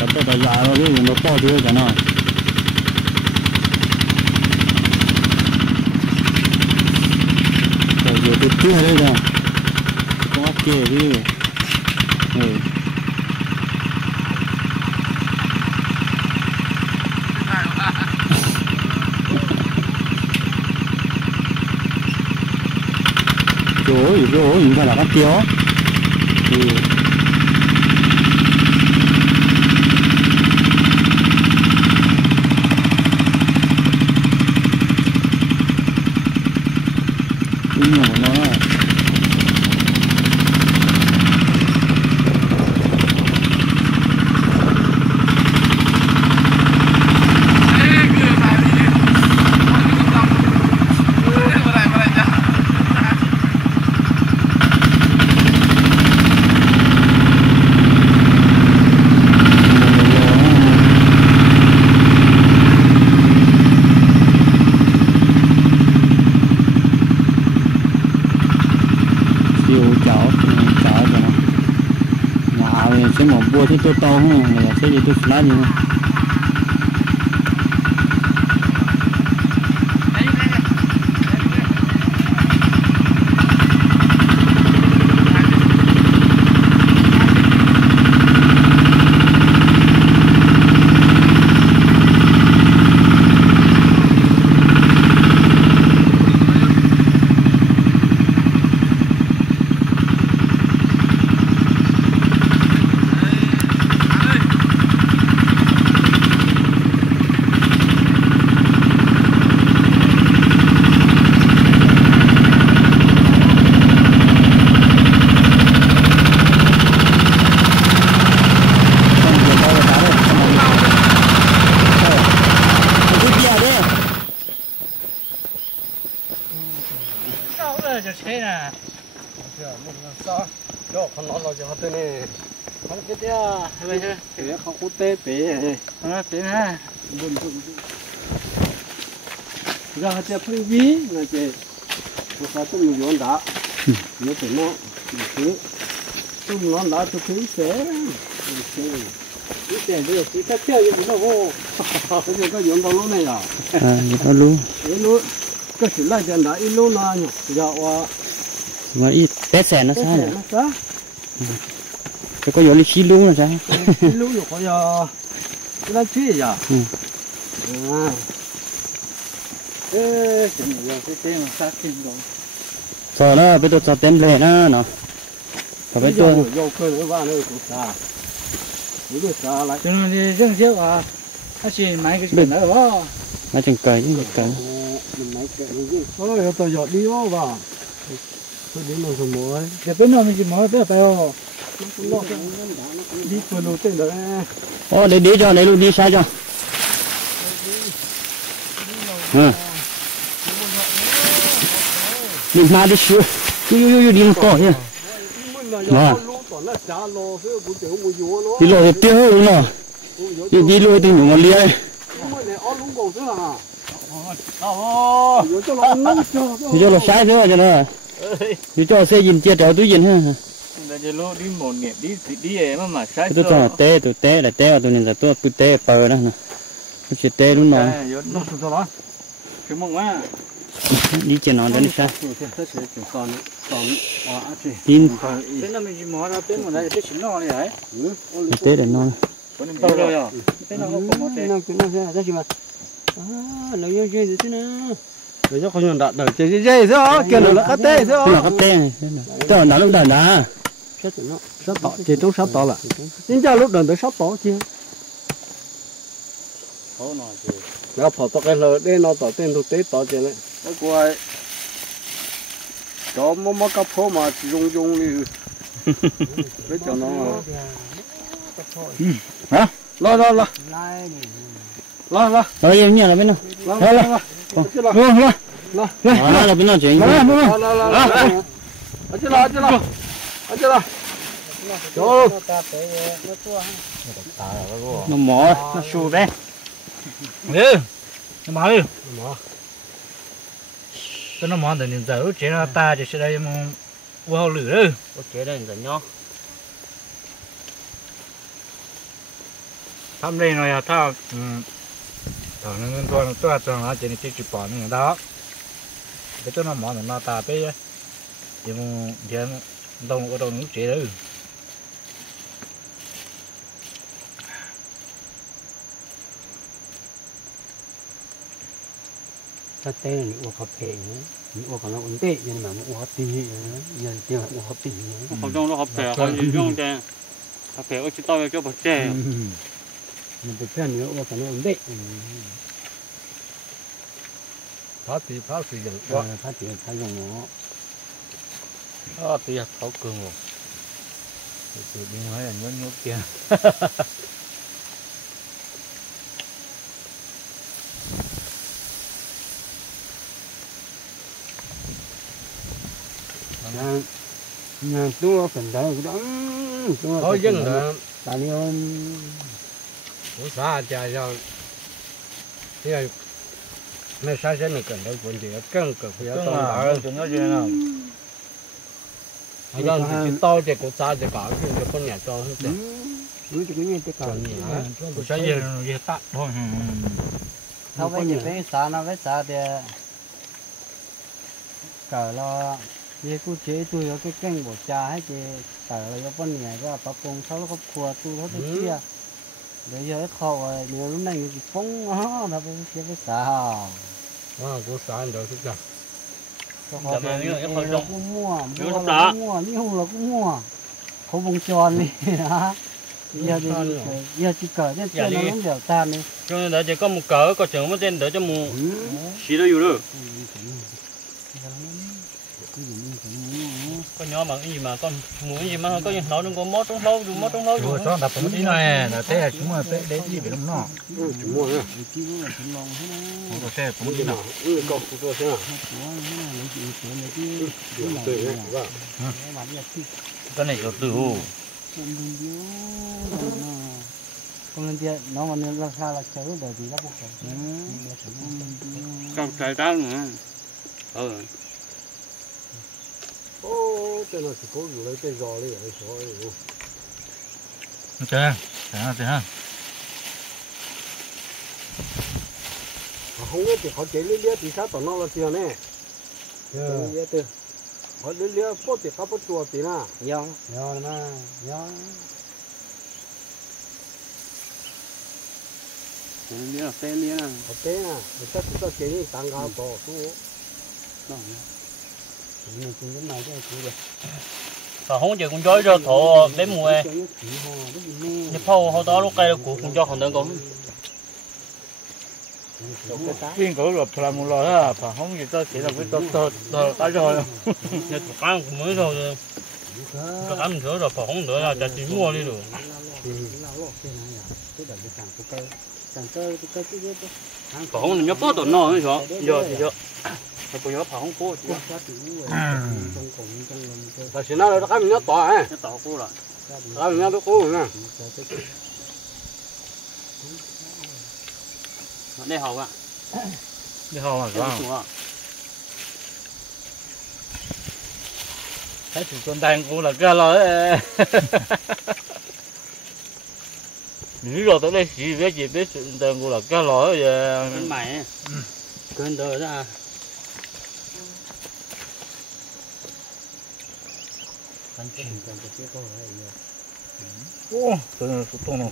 tập cái bài già rồi nó to thế cả nó rồi giờ tôi chưa đây rồi có kề đi rồi nhìn ra là bắt kéo thì cái một bua thì tôi to hơn là sẽ gì tôi lá gì thế nè, cho con nó cho họ tên này, không cái kia, bây giờ để không có tê bể, bể ha, buồn buồn, giờ họ chơi phơi ví, là chơi, một cái tôm nhiều đá, nó phải nó, thứ, tôm nó đá tôi thấy sẽ, cái tiền bây giờ chỉ cắt theo như nó vô, bây giờ có dùng bao lâu này à? bao lâu? Lâu, cái chuyện là chuyện đã ít lâu nào nhỉ? Giờ mà ít tết sen nó sao nhỉ? Sao? Có giống như xí lú là sao? Xí lú rồi có giờ cái chuyện gì à? ê, chuyện giờ cái tên mà sát kinh rồi. Rồi nó bây giờ cho tên lên nó, và bây giờ vô cơ nữa vào nữa cũng xa, cũng xa lại. Cho nên đi rừng xíu à, nó chỉ mấy cái chuyện đó rồi. mấy chừng cày chứ cày. Ôi, tôi dọn đi quá vào. Tôi đi nó rồi mỗi. Giờ tới nào mình chỉ mỗi tới tay ô. Đi vừa đầu tiên đó. Ô, để đi cho, để luôn đi sai cho. Đi mà đi xuống. Yo đi một cỏ here. Mà. Đi lôi tiêu luôn nè. Đi lôi thì nhung lia. Đi cho nó sai nữa cho nó. Đi cho xe nhìn chia trở túi nhìn ha. Là giờ lô đi một niệm đi em mà sai. Tôi cho tê là tê và tôi nhìn là tôi tê bờ đó nè. Tôi chỉ tê luôn mà. Nó sụt rồi. Cái mông á. Đi trên nó đến sao? Tin. Thế là mình chỉ mò ra tên một đây cái chín nó này đấy. Tê để nó. Tao rồi à? Thế nào không có tê. Nó ra ra gì mà. Nó yêu chơi thế nào? Rồi cho con đặt đợi chơi dây sao? Kia là cắt tê sao? Là cắt tê này. Cho nó lúc đầu đã. Nó sắp tỏ, chỉ trong sắp tỏ là. Chính ra lúc đầu tới sắp tỏ chưa? Nó phở tỏ cái lờ đây nó tỏ tên thực tế tỏ chơi này. Cái quay. Cho mà cặp phố mà dùng đi. Để cho nó. Hả? Lo. Rồi yêu nhau là bên nào? Lo. Lo là bên nào chuyện. Lo. Cho. Nó mỏ, nó sù bé. Ừ. Nó mỏ đi. Nó mỏ từ nhìn giờ chế nó ta chỉ sẽ đây mà wow lửa. Chế đây là nhỏ. ทำได้หน่อยถ้าตอนนั้นตัวตรงนั้นจะนี่จุดปอนนี่đó cáiตัวnó mỏ nó taไปเดี๋ยวตรงนู้นเฉยเลย ถ้าเต้นนี่อ้วกเพลงนี่อ้วกเราอุ่นเต้ยังแบบอ้วกตียังเตี้ยอ้วกตี เขาจ้องเราเขาแผลเขาจ้องแต่เขาแผลก็จะต่อยเจ้าบดแจ้ มันเป็นเพื่อนนี่อ้วกเราอุ่นเต้ phá thì dần quá phát triển thay dùng nó thìเขาcường rồi sự đi ngoài là nhốt kia nhà tôi phần đấy cũng đó thôi dân là tại vì của xã cha cho thế mấy xã dân này cần đâu còn gì cần phải ở trong đó chúng nó gì nào hay là chỉ to chỉ của xã chỉ cả cái con nhà to hết rồi cứ cái như cái còn gì nữa của xã gì gì tắt thôi sao bây giờ cái xã nó với xã thì cỡ lo như cô chế tôi ở cái kênh của cha hay chị cỡ là con nhà cái bà cùng sau nó có cua tôi nó tới kia bây giờ khó rồi nếu lúc này thì phóng nó phải chế với xã của xã rồi thích chưa giờ mà em cũng mua như không là cũng mua không bông tròn đi hả giờ chỉ cỡ nên chơi nó cũng đều tan đi cho nên để chỉ có một cỡ có chừng mới trên đỡ cho mù xí đóอยู่rồi con nhỏ mà cái gì mà con muốn gì mà có những nó đừng có mót trong lâu rồi cho đặt một tí này là thế chúng mà thế đấy gì phải đúng nó chúng mua nữa rồi thế cũng tí nào có tôi xem cái này có từ con lên kia nó mà nên ra xa là chơi đời thì lắm trong trái cá nữa ô cái nó chỉ cóอยู่lấy cái giò lấy cái giò ấy ok thế ha không biết thì họ chế lấy thì sao tao nó là tiền nè lấy từ họ lấy phố thìเขาตัวthì naยอนะยอเลี้ยเลี้ยนะ họ té à người ta cũng chế như tăng cao to xuống đó nhưng cái này cái gì và không chỉ cũng chối cho thổ đến mùa nhập phâu họ đó lúc cây của cũng cho không đơn con riêng cổ lập là một lò đó và không gì tôi chỉ là cái tôi rồi nhà chủ cá cũng mới rồi cái ăn nữa rồi phải không nữa là chỉ mua đi rồi phải không nhớ bớt tổn nó nữa rồi giờ thì giờ bây giờ phải không cô là xin nó là cái mình nhớ tỏ ấy nó tỏ cô rồi cái mình nhớ tôi cô nữa đây hậu ạ đi hầu à vâng thấy chủ con đang cũng là cái lo đấy nếu rồi tới đây chỉ biết gì biết sự đang cũng là cái lo vậy cơn mày cơn đời đó à ô tôi số to nó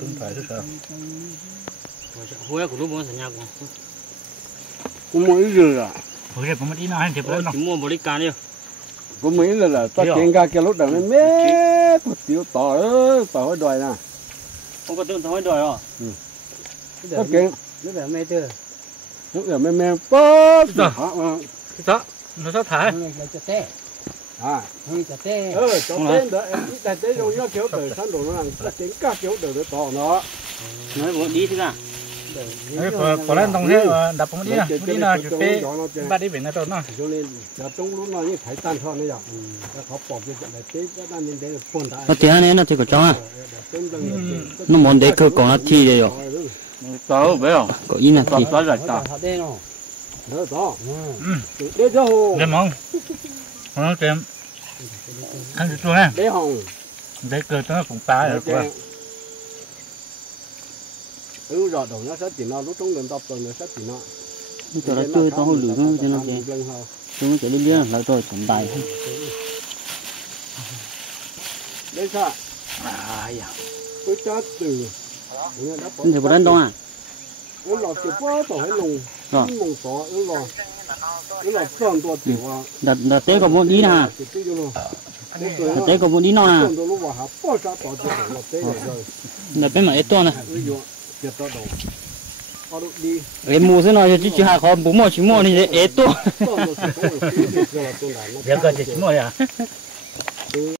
tôi phải thế sao hôi của nó muốn thành nhà cũng mấy giờ à hồi cũng mất ít nào thì phải nó chỉ mua một lít cá đi cũng mấy là ta kiếm ra cái lúc đầu nó mét một tiêu tỏi đòi nè không có tương thói đòi à ta kiếm nó để mê chưa lúc giờ mê bớt đó nó rất thải à cho tên đó em chỉ tại tên nó kéo từ sáng đồ nó làm ta kiếm cá kéo từ tỏi nó nói bộ đi thế nào có lên tông thế đập một đi nào chụp phê ba đi biển nó trốn nó cho nên là trong lúc nó như thấy tan thôi đấy giờ họ bỏ cái chuyện này tế cái đang nên để phun đại nó tiếng này nó thì có chó à nó muốn để cơ còn nó thi đây rồi tao biết không có in là thi tao là tao đỡ to để cho hồ để mong nó tìm ăn được chưa nè để hồng để cơ nó cũng phá được rồi lúc rồi đầu nó sẽ chỉ nó lúc trong đường tập rồi nó sẽ chỉ nó cho nó chơi to hơn lửa cho nó chơi chúng nó chạy đi liên lại rồi chấm bài đấy sao tôi cho từ thì bữa đó à nó lọt từ quá tổ hay lùng lùng tổ nó lọt sơnตัวtiểu à đặt té có muốn đi nè té có muốn đi nó nè đặt bên mà ít to nè em mua cái này chỉ hai khó bố mò chỉ mò thì ít to. Giờ cái chỉ mò à?